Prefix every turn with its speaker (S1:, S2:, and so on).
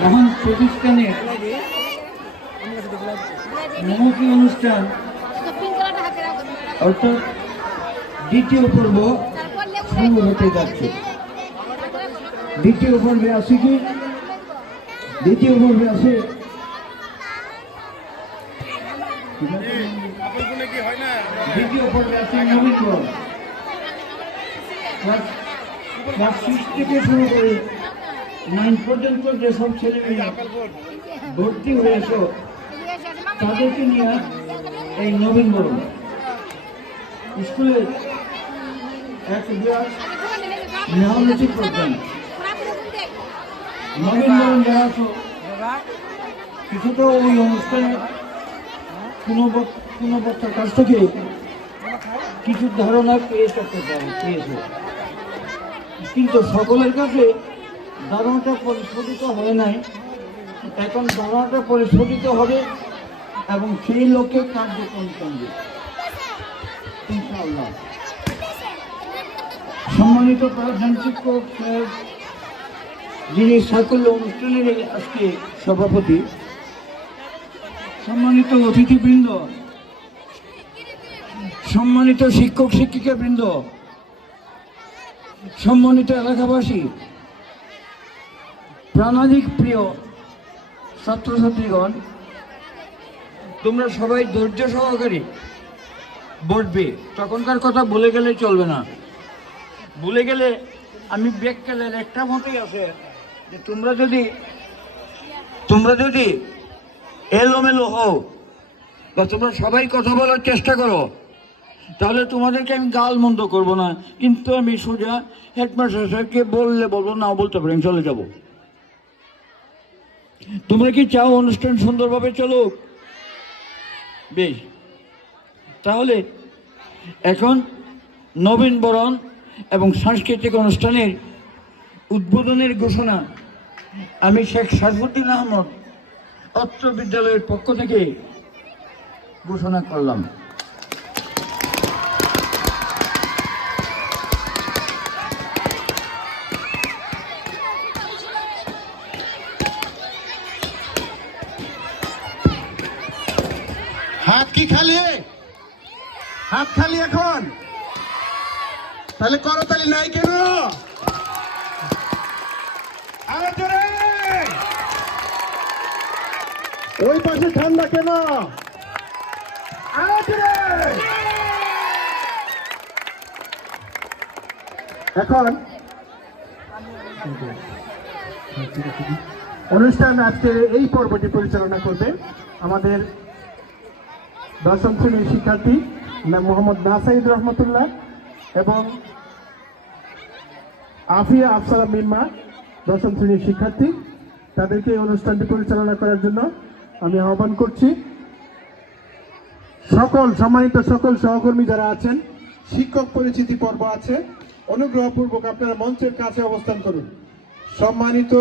S1: মহান প্রতিষ্ঠানের মহতি অনুষ্ঠান অর্থাৎ দ্বিতীয় পর্ব শুরু হতে যাচ্ছে। দ্বিতীয় পর্বে আছে কি? দ্বিতীয় পর্বে আছে? দ্বিতীয় পর্বে আছে নবীনগর ক্লাস সিক্স শুরু করে নাইন পর্যন্ত যেসব ছেলে মেয়ে ভর্তি হয়েছ, তাদেরকে নিয়ে এই নবীন বরণ স্কুলে এক মেহনতি প্রোগ্রাম। নবীন কিছু তো ওই অনুষ্ঠানে কোনো কাছ থেকে কিছু ধারণা পেয়ে থাকতে পারো পেয়েছ। কিন্তু সকলের কাছে ধারণাটা পরিশোধিত হয় নাই। এখন ধারণাটা পরিশোধিত হবে এবং সেই লক্ষ্যে কার্যক্রম করবে ইনশাআল্লাহ। সম্মানিত প্রধান শিক্ষক যিনি সাকল্য অনুষ্ঠানের আজকে সভাপতি, সম্মানিত অতিথিবৃন্দ, সম্মানিত শিক্ষক শিক্ষিকা বৃন্দ সম্মানিত এলাকাবাসী প্রাণাধিক প্রিয় ছাত্রছাত্রীগণ, তোমরা সবাই ধৈর্য সহকারে বসবে তখনকার কথা বলে গেলে চলবে না। বলে গেলে আমি ব্রেক গেলেন একটা মতোই আছে যে তোমরা যদি তোমরা যদি এলোমেলো হও বা তোমরা সবাই কথা বলার চেষ্টা করো, তাহলে তোমাদেরকে আমি গাল মন্দ করব না। কিন্তু আমি সোজা হেডমাস্টার স্যারকে বললে বলব না বলতে পারি, আমি চলে যাব। তোমরা কি চাও অনুষ্ঠান সুন্দরভাবে চলুক? বেশ। তাহলে এখন নবীন বরণ এবং সাংস্কৃতিক অনুষ্ঠানের উদ্বোধনের ঘোষণা। আমি শেখ সাইফুদ্দিন আহমদ অত্র বিদ্যালয়ের পক্ষ থেকে ঘোষণা করলাম।
S2: হাত কি খালি? হাত খালি এখন? তাহলে করতালি নাই কেন! ওই পাশে ঠান্ডা কেন! এখন? অনুষ্ঠান আজকে এই পর্বটি পরিচালনা করবে আমাদের দশম শ্রেণির শিক্ষার্থী মোহাম্মদ নাসাইদ রহমতুল্লাহ এবং আফিয়া আফসালা মিম্মা, দশম শ্রেণির শিক্ষার্থী। তাদেরকে এই অনুষ্ঠানটি পরিচালনা করার জন্য আমি আহ্বান করছি। সকল, সম্মানিত সকল সহকর্মী যারা আছেন, শিক্ষক পরিচিতি পর্ব আছে, অনুগ্রহপূর্বক আপনারা মঞ্চের কাছে অবস্থান করুন। সম্মানিত